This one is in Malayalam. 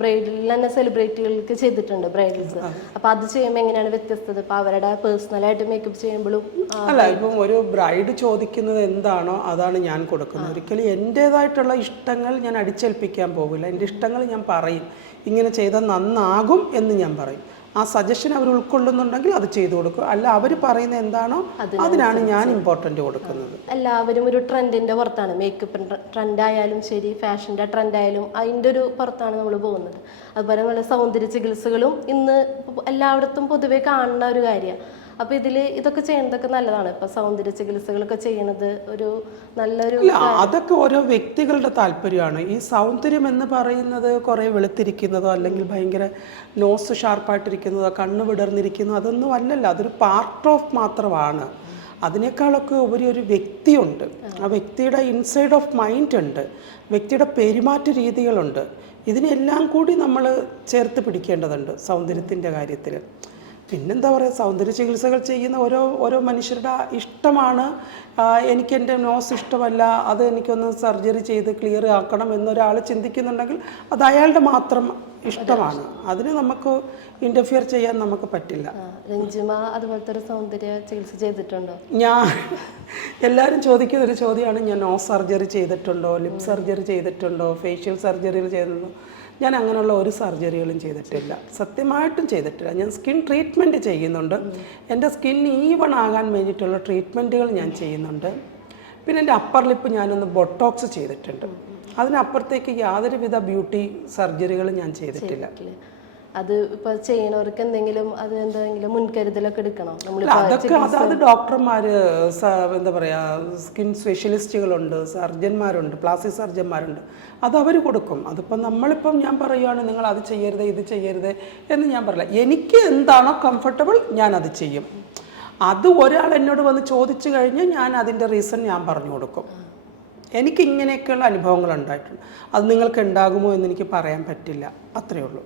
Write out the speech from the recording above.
ബ്രൈഡിൽ തന്നെ സെലിബ്രിറ്റികൾക്ക് ചെയ്തിട്ടുണ്ട് ബ്രൈഡൽസ്. അപ്പൊ അത് ചെയ്യുമ്പോൾ എങ്ങനെയാണ് വ്യത്യസ്തത? ഇപ്പൊ അവരുടെ പേഴ്സണലായിട്ട് മേക്കപ്പ് ചെയ്യുമ്പോഴും അല്ല, ഇപ്പം ഒരു ബ്രൈഡ് ചോദിക്കുന്നത് എന്താണോ അതാണ് ഞാൻ കൊടുക്കുന്നത്. ഒരിക്കലും എൻ്റേതായിട്ടുള്ള ഇഷ്ടങ്ങൾ ഞാൻ അടിച്ചേൽപ്പിക്കാൻ പോകില്ല. എൻ്റെ ഇഷ്ടങ്ങൾ ഞാൻ പറയും, ഇങ്ങനെ ചെയ്താൽ നന്നാകും എന്ന് ഞാൻ പറയും. ആ സജഷൻ അവർ ഉൾക്കൊള്ളുന്നുണ്ടെങ്കിൽ അത് ചെയ്തു കൊടുക്കും. അല്ല, അവർ പറയുന്നത് എന്താണോ അതിനാണ് ഞാൻ ഇമ്പോർട്ടൻ്റ് കൊടുക്കുന്നത്. എല്ലാവരും ഒരു ട്രെൻഡിന്റെ പുറത്താണ്. മേക്കപ്പ് ട്രെൻഡ് ആയാലും ശരി, ഫാഷൻ്റെ ട്രെൻഡ് ആയാലും അതിൻ്റെ ഒരു പുറത്താണ് നമ്മൾ പോകുന്നത്. അതുപോലെ നല്ല സൗന്ദര്യ ചികിത്സകളും ഇന്ന് എല്ലായിടത്തും പൊതുവെ കാണുന്ന ഒരു കാര്യമാണ്. അപ്പൊ ഇതൊക്കെ ചെയ്യുന്നതൊക്കെ നല്ലതാണ്. ഇപ്പൊ സൗന്ദര്യ ചികിത്സകളൊക്കെ ചെയ്യുന്നത് ഒരു നല്ലൊരു അതൊക്കെ ഓരോ വ്യക്തികളുടെ താല്പര്യമാണ്. ഈ സൗന്ദര്യം എന്ന് പറയുന്നത് കുറേ വെളുത്തിരിക്കുന്നതോ അല്ലെങ്കിൽ ഭയങ്കര നോസ് ഷാർപ്പായിട്ടിരിക്കുന്നതോ കണ്ണ് വിടർന്നിരിക്കുന്നതോ അതൊന്നും അല്ലല്ലോ. അതൊരു പാർട്ട് ഓഫ് മാത്രമാണ്. അതിനേക്കാളൊക്കെ ഉപരി ഒരു വ്യക്തിയുണ്ട്. ആ വ്യക്തിയുടെ ഇൻസൈഡ് ഓഫ് മൈൻഡ് ഉണ്ട്, വ്യക്തിയുടെ പെരുമാറ്റ രീതികളുണ്ട്. ഇതിനെല്ലാം കൂടി നമ്മൾ ചേർത്ത് പിടിക്കേണ്ടതുണ്ട് സൗന്ദര്യത്തിൻ്റെ കാര്യത്തിൽ. പിന്നെന്താ പറയുക, സൗന്ദര്യ ചികിത്സകൾ ചെയ്യുന്ന ഓരോ മനുഷ്യരുടെ ഇഷ്ടമാണ്. എനിക്ക് എൻ്റെ നോസ് ഇഷ്ടമല്ല, അത് എനിക്കൊന്ന് സർജറി ചെയ്ത് ക്ലിയർ ആക്കണം എന്നൊരാൾ ചിന്തിക്കുന്നുണ്ടെങ്കിൽ അത് അയാളുടെ മാത്രം ഇഷ്ടമാണ്. അതിന് നമുക്ക് ഇൻ്റർഫിയർ ചെയ്യാൻ നമുക്ക് പറ്റില്ല. രഞ്ജിമ അതുപോലത്തെ ഒരു സൗന്ദര്യ ചികിത്സ ചെയ്തിട്ടുണ്ടോ? ഞാൻ എല്ലാവരും ചോദിക്കുന്നൊരു ചോദ്യമാണ്, ഞാൻ നോസ് സർജറി ചെയ്തിട്ടുണ്ടോ, ലിപ് സർജറി ചെയ്തിട്ടുണ്ടോ, ഫേഷ്യൽ സർജറികൾ ചെയ്തിട്ടുണ്ടോ? ഞാൻ അങ്ങനെയുള്ള ഒരു സർജറികളും ചെയ്തിട്ടില്ല, സത്യമായിട്ടും ചെയ്തിട്ടില്ല. ഞാൻ സ്കിൻ ട്രീറ്റ്മെൻറ്റ് ചെയ്യുന്നുണ്ട്. എൻ്റെ സ്കിൻ ഈവൺ ആകാൻ വേണ്ടിയിട്ടുള്ള ട്രീറ്റ്മെൻറ്റുകൾ ഞാൻ ചെയ്യുന്നുണ്ട്. പിന്നെ എൻ്റെ അപ്പർ ലിപ്പ് ഞാനൊന്ന് ബൊട്ടോക്സ് ചെയ്തിട്ടുണ്ട്. അതിനപ്പുറത്തേക്ക് യാതൊരുവിധ ബ്യൂട്ടി സർജറികളും ഞാൻ ചെയ്തിട്ടില്ല. അത് ഇപ്പൊ ചെയ്യുന്നവർക്ക് എന്തെങ്കിലും മുൻകരുതലൊക്കെ എടുക്കണം? അത് ഡോക്ടർമാർ, എന്താ പറയാ, സ്കിൻ സ്പെഷ്യലിസ്റ്റുകളുണ്ട്, സർജന്മാരുണ്ട്, പ്ലാസ്റ്റിക് സർജന്മാരുണ്ട്, അത് അവർ കൊടുക്കും. അതിപ്പോൾ നമ്മളിപ്പം ഞാൻ പറയുകയാണ് നിങ്ങൾ അത് ചെയ്യരുത് ഇത് ചെയ്യരുത് എന്ന് ഞാൻ പറയില്ല. എനിക്ക് എന്താണോ കംഫർട്ടബിൾ ഞാൻ അത് ചെയ്യും. അത് ഒരാൾ എന്നോട് വന്ന് ചോദിച്ചു കഴിഞ്ഞാൽ ഞാൻ അതിൻ്റെ റീസൺ ഞാൻ പറഞ്ഞു കൊടുക്കും. എനിക്ക് ഇങ്ങനെയൊക്കെയുള്ള അനുഭവങ്ങൾ ഉണ്ടായിട്ടുണ്ട്. അത് നിങ്ങൾക്ക് ഉണ്ടാകുമോ എന്ന് എനിക്ക് പറയാൻ പറ്റില്ല. അത്രയേ ഉള്ളൂ.